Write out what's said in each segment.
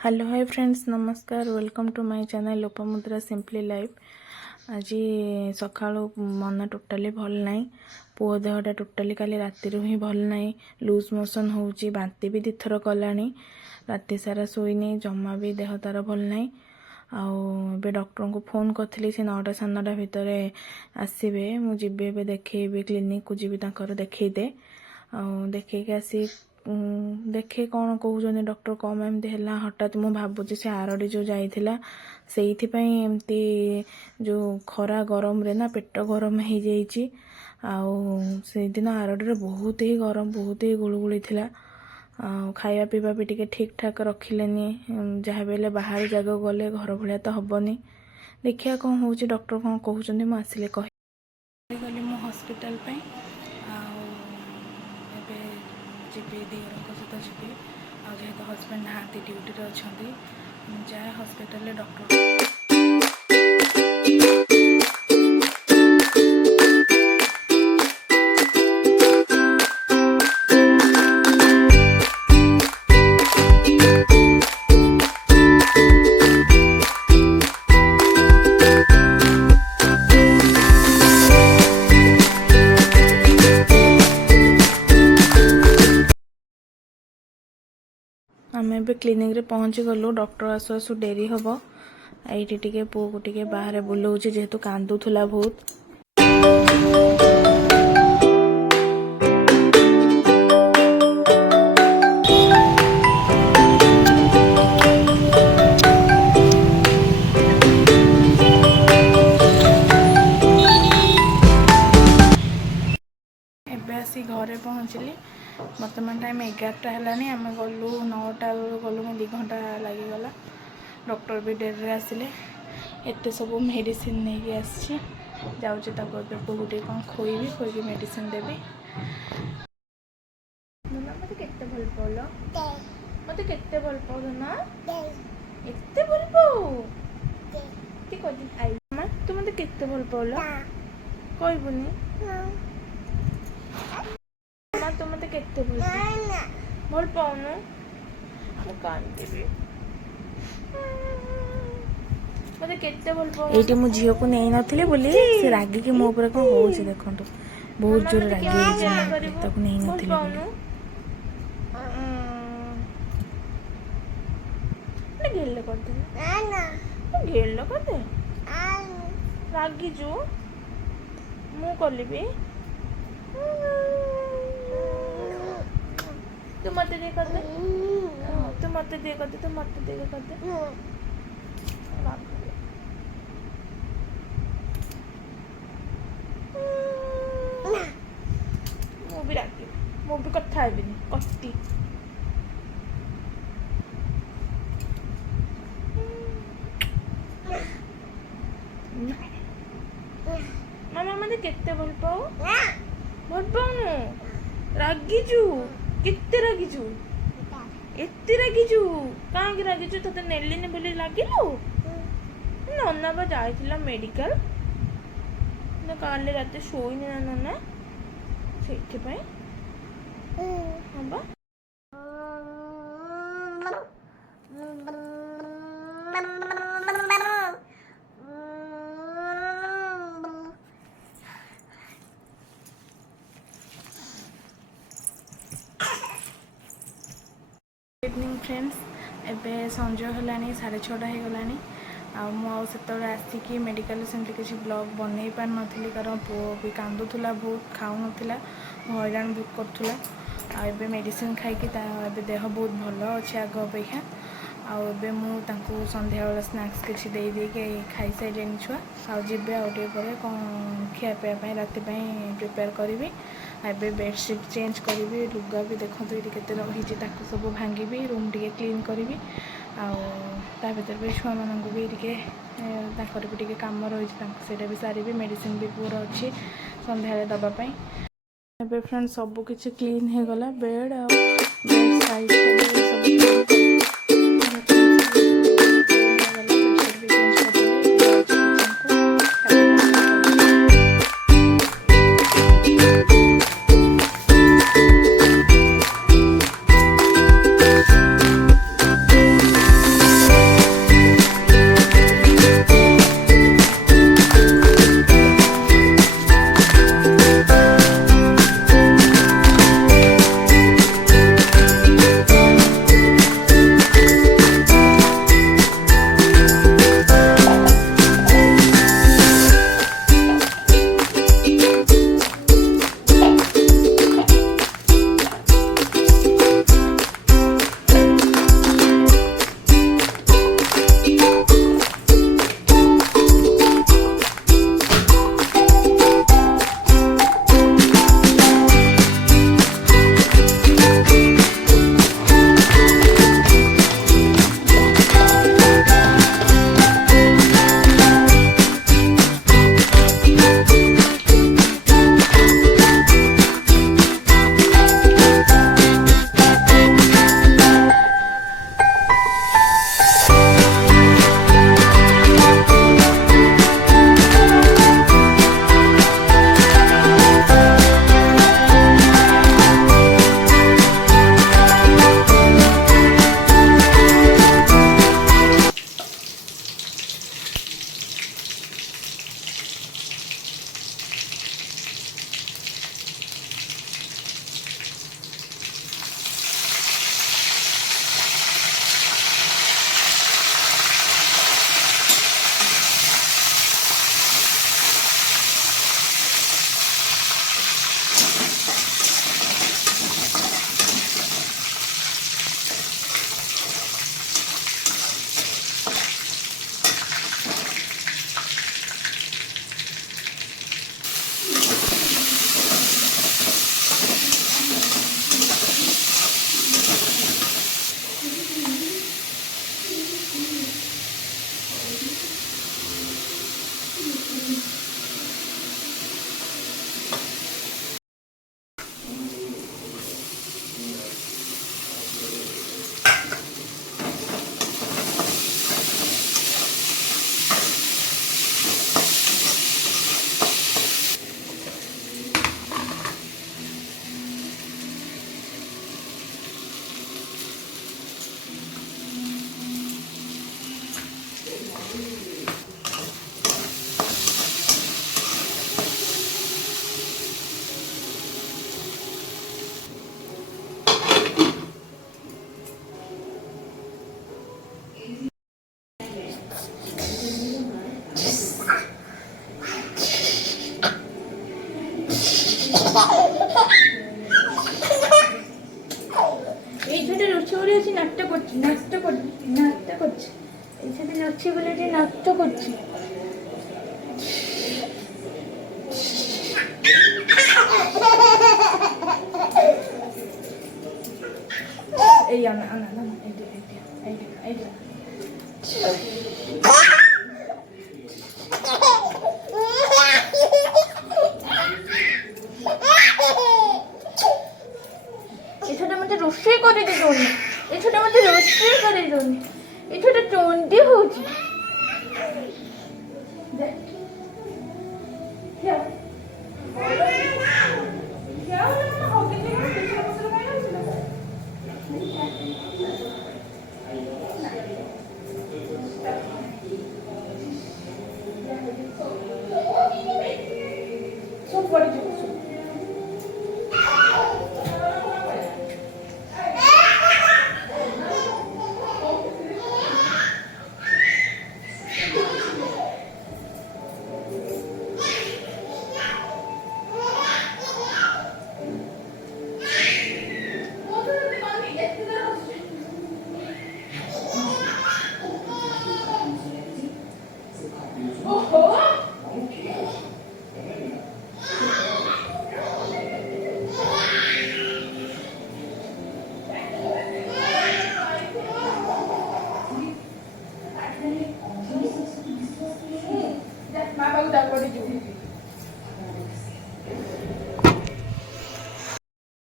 Hello hi friends नमस्कार welcome to my channel Lopamudra simply life. आज सका मन टोटाली भल नाई पुओ देहटा टोटाली काली राति ही भल नाई लूज मोशन होउची बांती भी दिथर कलानी राति सारा सोईनी जमा भी देह तार भल नाई आबे डॉक्टर को फोन करी से 9टा 9:30 भितर आसबे मुझे देखेबी क्लिनिक को जी देखेदे देखे आसी देखे कौन कहते डॉक्टर कम एमती है हठात मु भावुँ से आरडी जो जाइला से एमती जो खरा गरम रे ना पेट गरम हो दिन आरडी बहुत ही गरम बहुत ही गुड़गुड़ी थी खाया पीवा भी टिके ठीक ठाक रखिलेनी जहाँ भी बाहर जगह गले घर भाया तो हेनी देखिया कौन हो डॉक्टर कौन कहते मुझे गली मो हॉस्पिटल पे जी दिहर सहित जी जेहेतु हजबैंड नहांती ड्यूटी अच्छा जाए हॉस्पिटल डॉक्टर आम ए क्लिनिक रे पहुँची गलु डॉक्टर आसु आसु डेरी हम ये टे पु को टे बाहर बुलाऊे जेहेतु कांदुला बहुत आसी घरे पहुँचली बर्तमान टाइम 11टा है आम गलु 9टा गलु 2 घंटा लगिगला डॉक्टर भी डेरी आसिले एत सब मेडिसिन नहीं आसी जाऊँगी पुटे कौन खोईबी खोईकी मेडिसिन देवी मत केते भल पाउल मत केते भल पाउ ना एते भल पाउ ठीक आई तू मत केते भल पाउल कहबुनी तू मत केते भल पाउनु कांदी मत केते भल पाउ एटी मु झियो को नै नथिले बोली से रागी के मो ऊपर को होउछ देखंतु बहुत जोर रागी होइछ ताको नै नथिले ना गेल कर दे ना गेल कर दे रागी जो मु करलिबी तू मत दे कर दे तू मत दे कर दे तू मत दे कर दे मु भी रागी मु भी कथा हेबिनी कष्टी मामा मते केते भल पाओ भल पाउनु रागिजु केते रागिजु एते रागिजु काहे रागिजु तते नेलिने बोली लागिलो नन्ना बा जाइथिला मेडिकल ना काले राते सोइनी ना नन्ना सेठी पय हबा इवनिंग फ्रेंड्स एबे संजय है 6:30 हो गलानी आते आसिकी मेडिकल सेमती किसी ब्लॉग बन पार नी कारण पुओ भी कांदुला बहुत खाऊ ना हैरान बहुत करूला आबे मेडिसिन खाई देह बहुत भल अच्छे आग अपेक्षा आबे मुझे संध्या बेला स्नाक्स किसी दे देके खाई सारे छुआ आबे आगे कौन खियापी रात प्रिपेयर करी एबे बेडसीट चेंज करी लुगा भी देखो ये रही सब भांगी रूम टे क्लीन करी भर भी छुआ मान भी टे कम रही भी सारी मेडिसिन भी पूरा अच्छी संध्या दवापाई एबे फ्रेंड सब किसी क्लीन हो गला बेड बेड साइड নাট্য করছে, এই সাথে নাচছে বলে এটি নাট্য করছে। এই আনা আনা আনা এইটা এইটা এইটা এইটা এছাড়া আমাদের রোষেই করে দিল না, এছাড়া আমাদের রোষেই করে দিল না, এছাড়া টন্ডি হচ্ছে।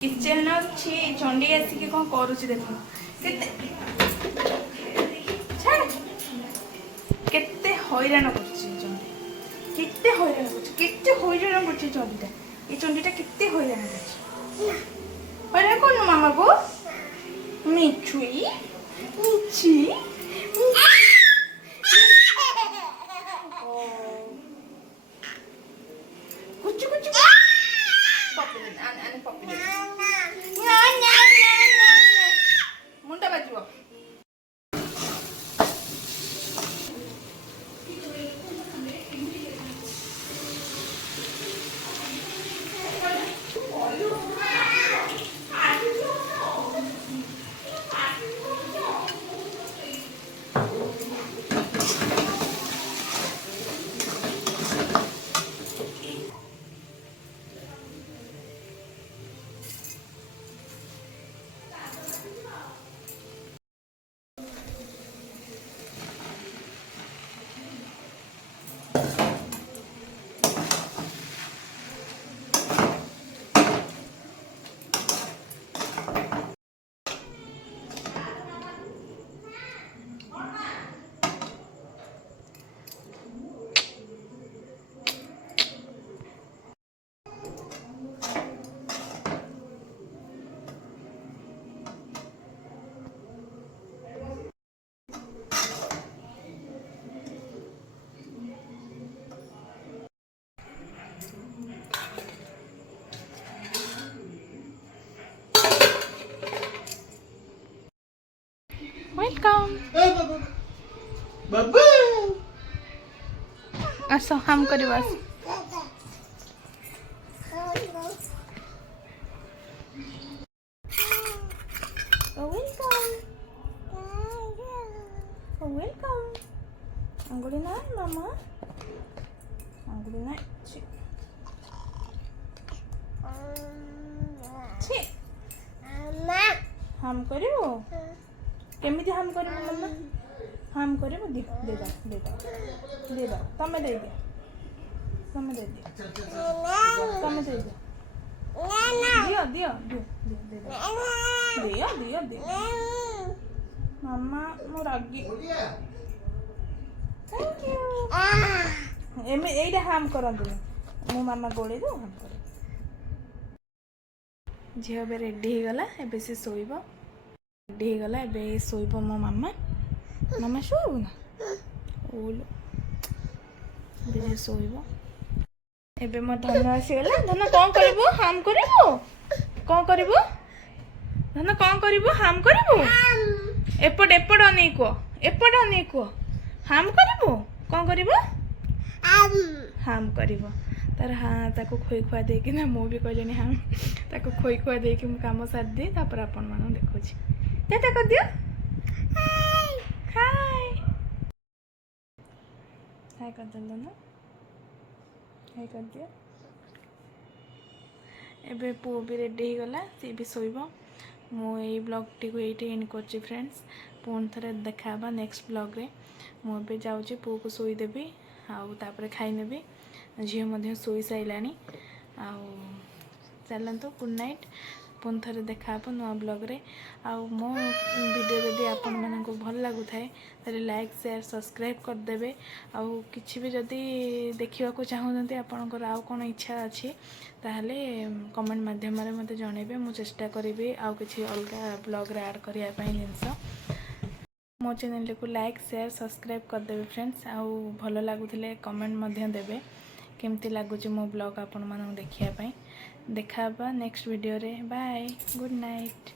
किचन अच्छी चंडी आसिक कौन करुच्ची देख केते हैरान करते हैरान कर चंडीटा ये चंडीटा केते हैरान हैरान कर मामा को मिछुई मिछी कुछ कुछ मुंडा बाजिब वेलकम बाबू आसो हम करबा वेलकम अंगुली ना मामा अंगुली ना छी छी हम करबो केमिति हम करबो मम्मा हम करबो दे दे दो दे दो दे दो तमे दे दे तमे दे दे तमे दे दे दियो दियो दियो दे दे दियो दियो दियो मम्मा मो रागी थैंक यू एमे एइडा हम करंदु मो मामा गोळे दो हम कर झियो बे रेडी हो गला एबे से सोइबो रेडी हो गला एबे सोइबो मो मामा मामा सोइबो ना ओलो एबे सोइबो एबे मो धन आसी गला धन कोन करबो हम करबो कोन करबो धन कोन करबो हम करबो एपट एपट अनै को हम करबो कोन करबो हम करबो तार हाँ ताको खोई खुआ दे कि ना मो भी कहलेनी हम ताको खोई खुआ दे कि काम साथ दे तापर आपण मान देखो छी ते कर दियो हाय कर दिल ना हाय कर दिया एबे पुओ भी रेडी हो गला सी भी सोइबो मु एई ब्लॉग टी को एटी एंड करछि फ्रेंड्स पुन थरे देखाबा नेक्स्ट ब्लॉग रे मु एबे जाउछि पुओ को सोई देबी आउ तापरे खाई नेबी झियो मध्ये सोई साइलानी आउ चलतो गुड नाइट पुन थरे देखाबो नुआ ब्लॉग रे आउ मो वीडियो जदि आपण मानक भल लागु थाए ताले लाइक शेयर सब्सक्राइब कर देबे आउ किछि भी जदि देखिबा को चाहुनते आपनकर आउ कोन इच्छा अछि ताहले कमेंट माध्यम रे मते जणेबे मु चेष्टा करिबे आउ किछि अलगा ब्लॉग रे ऐड करिया पई जिंस मो चैनल को लाइक शेयर सब्सक्राइब कर देबे फ्रेंड्स आउ भलो लागुथिले कमेंट मध्य देबे केमती लागुची मो ब्लॉग आपण मानक देखिया पई देखाबा नेक्स्ट वीडियो रे बाय गुड नाइट।